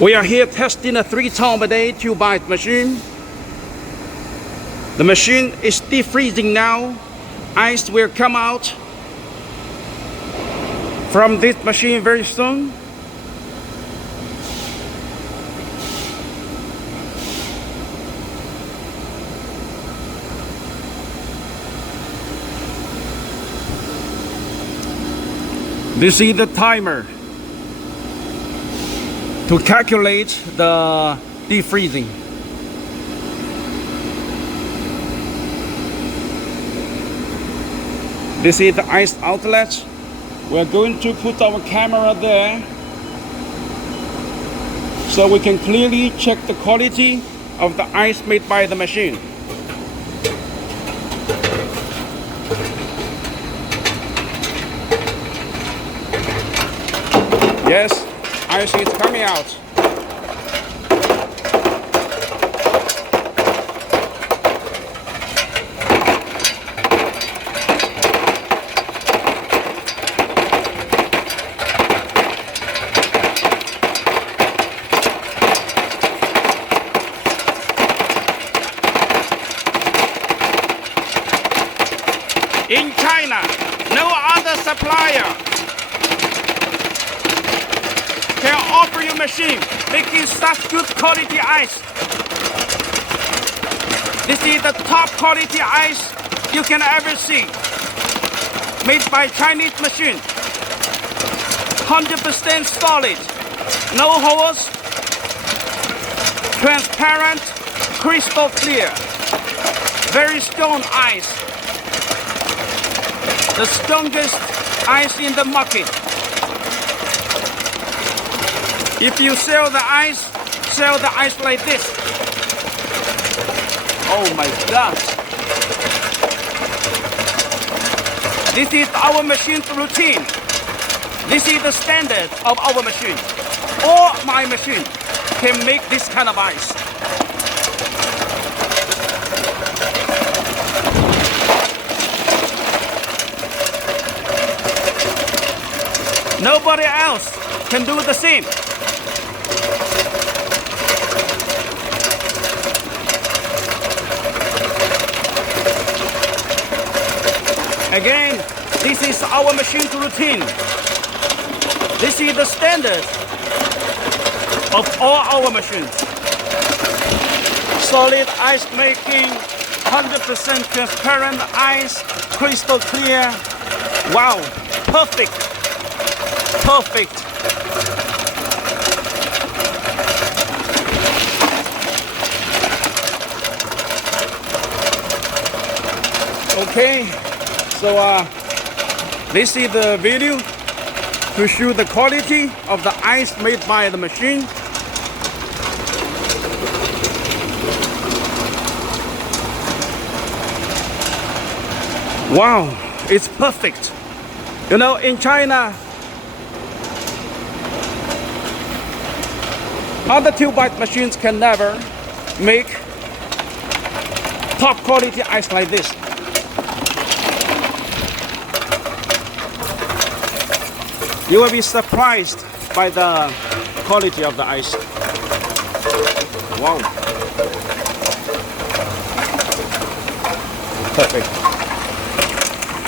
We are here testing a 3-ton per day 2-bite machine. The machine is defreezing now. Ice will come out from this machine very soon. This is the timer to calculate the defreezing. This is the ice outlet. We're going to put our camera there so we can clearly check the quality of the ice made by the machine. Yes, ice is coming out. In China, no other supplier can offer you machine making such good quality ice. This is the top quality ice you can ever see, made by Chinese machine. 100% solid, no holes, transparent, crystal clear, very strong ice. The strongest ice in the market. If you sell the ice like this. Oh my God. This is our machine's routine. This is the standard of our machine. All my machine can make this kind of ice. Nobody else can do the same. Again, this is our machine's routine. This is the standard of all our machines. Solid ice making, 100% transparent ice, crystal clear. Wow, perfect. Perfect. Okay, so this is the video to show the quality of the ice made by the machine. Wow, it's perfect. You know, in China, other 2-bite machines can never make top quality ice like this. You will be surprised by the quality of the ice. Wow. Perfect.